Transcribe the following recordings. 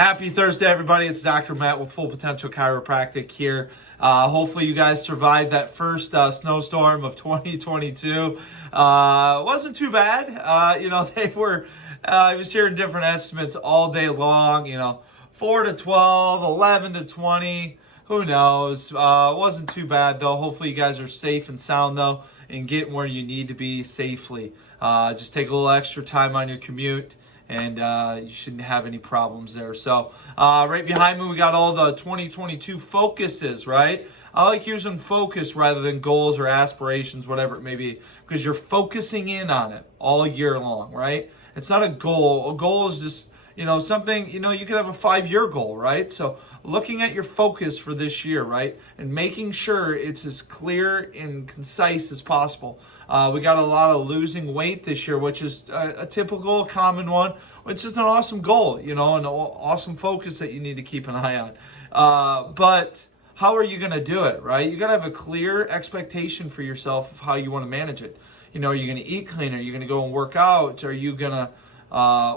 Happy Thursday, everybody. It's Dr. Matt with Full Potential Chiropractic here. Hopefully you guys survived that first snowstorm of 2022. Wasn't too bad. They were, I was hearing different estimates all day long, 4 to 12, 11 to 20. Who knows? Wasn't too bad, though. Hopefully you guys are safe and sound, though, and getting where you need to be safely. Just take a little extra time on your commute, and you shouldn't have any problems there. So right behind me, we got all the 2022 focuses, right? I like using focus rather than goals or aspirations, whatever it may be, because you're focusing in on it all year long, right? It's not a goal. A goal is just, something, you could have a 5-year goal, right? So looking at your focus for this year, right? And making sure it's as clear and concise as possible. We got a lot of losing weight this year, which is a typical, common one, which is an awesome goal, an awesome focus that you need to keep an eye on. But how are you going to do it, right? You got to have a clear expectation for yourself of how you want to manage it. Are you going to eat cleaner? Are you going to go and work out? Are you going to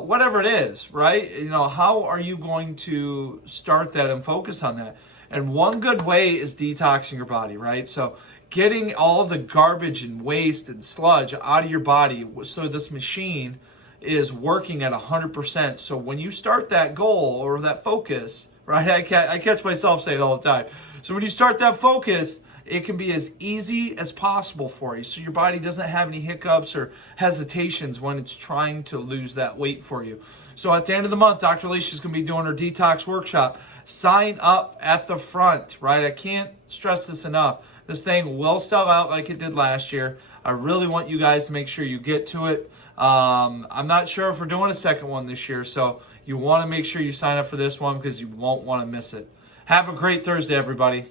whatever it is, right? How are you going to start that and focus on that? And one good way is detoxing your body, right? So getting all the garbage and waste and sludge out of your body so this machine is working at 100%. So when you start that goal or that focus, right? I catch myself saying it all the time. So when you start that focus, it can be as easy as possible for you, so your body doesn't have any hiccups or hesitations when it's trying to lose that weight for you. So at the end of the month, Dr. Alicia is going to be doing her detox workshop. Sign up at the front, right? I can't stress this enough. This thing will sell out like it did last year. I really want you guys to make sure you get to it. I'm not sure if we're doing a second one this year, so you want to make sure you sign up for this one because you won't want to miss it. Have a great Thursday, everybody.